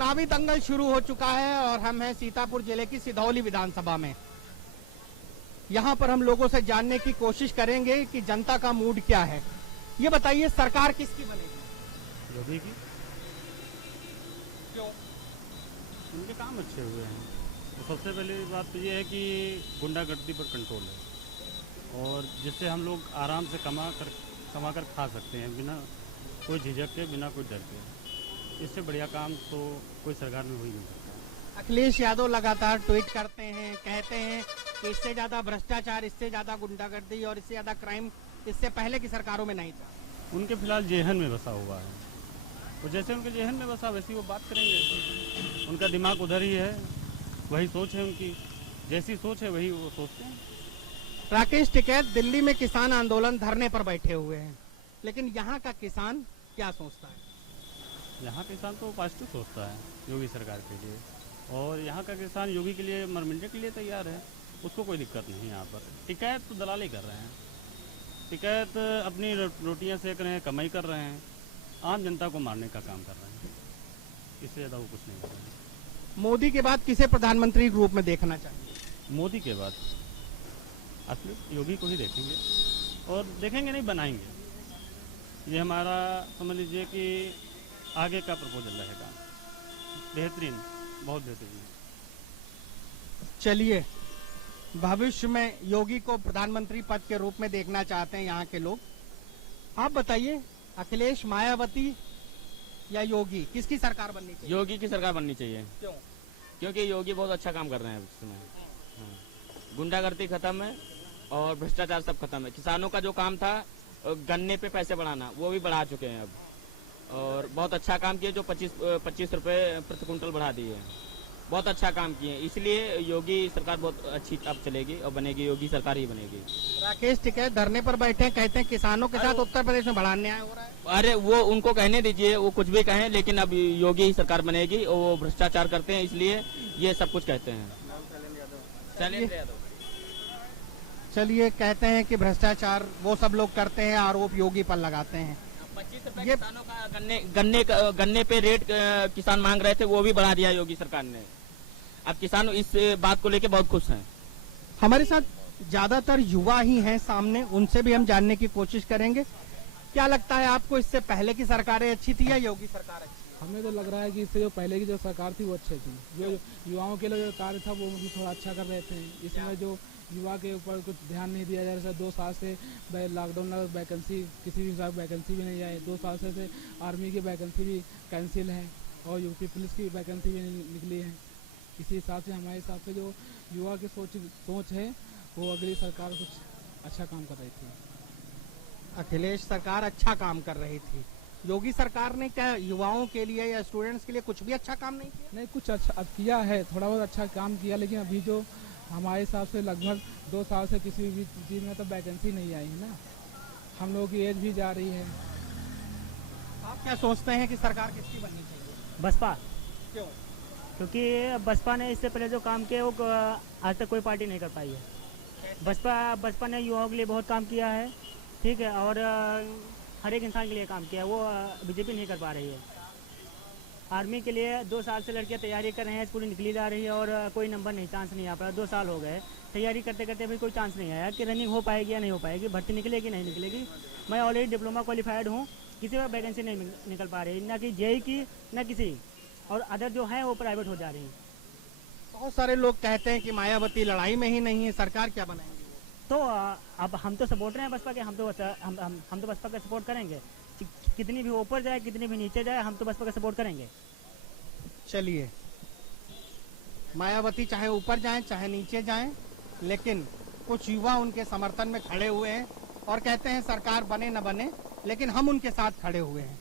चुनावी दंगल शुरू हो चुका है और हम हैं सीतापुर जिले की सिधौली विधानसभा में। यहां पर हम लोगों से जानने की कोशिश करेंगे कि जनता का मूड क्या है। ये बताइए, सरकार किसकी बनेगी? योगी की। क्यों? उनके काम अच्छे हुए हैं। तो सबसे पहली बात तो ये है कि गुंडागर्दी पर कंट्रोल है और जिससे हम लोग आराम से कमा कर खा सकते हैं बिना कोई झिझक के, बिना कोई डर के। इससे बढ़िया काम तो कोई सरकार में हो ही नहीं सकता। अखिलेश यादव लगातार ट्वीट करते हैं, कहते हैं कि इससे ज्यादा भ्रष्टाचार, इससे ज्यादा गुंडागर्दी और इससे ज्यादा क्राइम इससे पहले की सरकारों में नहीं था। उनके फिलहाल जेहन में बसा हुआ है, तो जैसे उनके जेहन में बसा वैसी वो बात करेंगे। उनका दिमाग उधर ही है, वही सोच है उनकी, जैसी सोच है वही वो सोचते हैं। राकेश टिकैत दिल्ली में किसान आंदोलन धरने पर बैठे हुए हैं, लेकिन यहाँ का किसान क्या सोचता है? यहाँ किसान तो पॉजिटिव सोचता है योगी सरकार के लिए, और यहाँ का किसान योगी के लिए मर मिटने के लिए तैयार है। उसको कोई दिक्कत नहीं है। यहाँ पर टिकैत तो दलाली कर रहे हैं, टिकैत अपनी रोटियाँ सेक रहे हैं, कमाई कर रहे हैं, आम जनता को मारने का काम कर रहे हैं। इससे ज़्यादा वो कुछ नहीं कर रहे हैं। मोदी के बाद किसे प्रधानमंत्री के रूप में देखना चाहिए? मोदी के बाद असली योगी को ही देखेंगे, और देखेंगे नहीं, बनाएंगे। ये हमारा समझ लीजिए कि आगे का प्रपोजल रहेगा। बेहतरीन, बहुत बेहतरीन। चलिए, भविष्य में योगी को प्रधानमंत्री पद के रूप में देखना चाहते हैं यहाँ के लोग। आप बताइए, अखिलेश, मायावती या योगी, किसकी सरकार बननी चाहिए? योगी की सरकार बननी चाहिए। क्यों? क्योंकि योगी बहुत अच्छा काम कर रहे हैं इस समय। गुंडागर्दी खत्म है और भ्रष्टाचार सब खत्म है। किसानों का जो काम था गन्ने पे पैसे बढ़ाना, वो भी बढ़ा चुके हैं अब, और बहुत अच्छा काम किए। जो 25 रुपए प्रति कुंटल बढ़ा दिए हैं, बहुत अच्छा काम किए। इसलिए योगी सरकार बहुत अच्छी अब चलेगी और बनेगी, योगी सरकार ही बनेगी। राकेश टिकैत धरने पर बैठे हैं, कहते हैं किसानों के साथ उत्तर प्रदेश में बड़ा अन्याय हो रहा है। अरे वो उनको कहने दीजिए, वो कुछ भी कहें, लेकिन अब योगी ही सरकार बनेगी। और वो भ्रष्टाचार करते हैं, इसलिए ये सब कुछ कहते हैं। शैलेंद्र यादव। चलिए, कहते हैं कि भ्रष्टाचार वो सब लोग करते हैं, आरोप योगी पर लगाते हैं। 25 रुपए किसानों का गन्ने पे रेट किसान मांग रहे थे, वो भी बढ़ा दिया योगी सरकार ने। अब किसान इस बात को लेके बहुत खुश हैं। हमारे साथ ज्यादातर युवा ही हैं सामने, उनसे भी हम जानने की कोशिश करेंगे। क्या लगता है आपको, इससे पहले की सरकारें अच्छी थी या योगी सरकार अच्छी? हमें तो लग रहा है कि इससे जो पहले की जो सरकार थी वो अच्छी थी। जो युवाओं के लिए जो कार्य था वो भी थोड़ा अच्छा कर रहे थे। इसमें जो युवा के ऊपर कुछ ध्यान नहीं दिया जा रहा है। 2 साल से लॉकडाउन में वैकेंसी, किसी भी हिसाब वैकेंसी भी नहीं आई। 2 साल से आर्मी की वैकेंसी भी कैंसिल है और यूपी पुलिस की वैकेंसी भी नहीं निकली है। इसी हिसाब से हमारे हिसाब से जो युवा की सोच है वो अगली सरकार कुछ अच्छा काम कर रही थी। अखिलेश सरकार अच्छा काम कर रही थी, योगी सरकार ने क्या युवाओं के लिए या स्टूडेंट्स के लिए कुछ भी अच्छा काम नहीं किया? नहीं, कुछ अच्छा किया है, थोड़ा बहुत अच्छा काम किया, लेकिन अभी जो हमारे हिसाब से लगभग 2 साल से किसी भी चीज़ में तो वैकेंसी नहीं आई है ना। हम लोगों की एज भी जा रही है। आप क्या सोचते हैं कि सरकार किसकी बननी चाहिए? बसपा। क्यों? क्योंकि बसपा ने इससे पहले जो काम किया वो आज तक कोई पार्टी नहीं कर पाई है। बसपा ने युवाओं के लिए बहुत काम किया है, ठीक है, और हर एक इंसान के लिए काम किया है, वो बीजेपी नहीं कर पा रही है। आर्मी के लिए 2 साल से लड़कियां तैयारी कर रहे हैं, पूरी निकली जा रही है और कोई नंबर नहीं, चांस नहीं आ पाया। 2 साल हो गए तैयारी करते करते, अभी कोई चांस नहीं आया कि रनिंग हो पाएगी या नहीं हो पाएगी, भर्ती निकलेगी नहीं निकलेगी। मैं ऑलरेडी डिप्लोमा क्वालिफाइड हूँ, किसी में वैकेंसी नहीं निकल पा रही, ना कि जेई की ना किसी, और अदर जो है वो प्राइवेट हो जा रही है। बहुत सारे लोग कहते हैं कि मायावती लड़ाई में ही नहीं है, सरकार क्या बनाएंगे? तो अब हम तो सपोर्टर हैं बसपा के, हम तो बसपा का सपोर्ट करेंगे। कितनी भी ऊपर जाए, कितनी भी नीचे जाए, हम तो बसपा का सपोर्ट करेंगे। चलिए, मायावती चाहे ऊपर जाएं चाहे नीचे जाएं, लेकिन कुछ युवा उनके समर्थन में खड़े हुए हैं और कहते हैं सरकार बने न बने, लेकिन हम उनके साथ खड़े हुए हैं।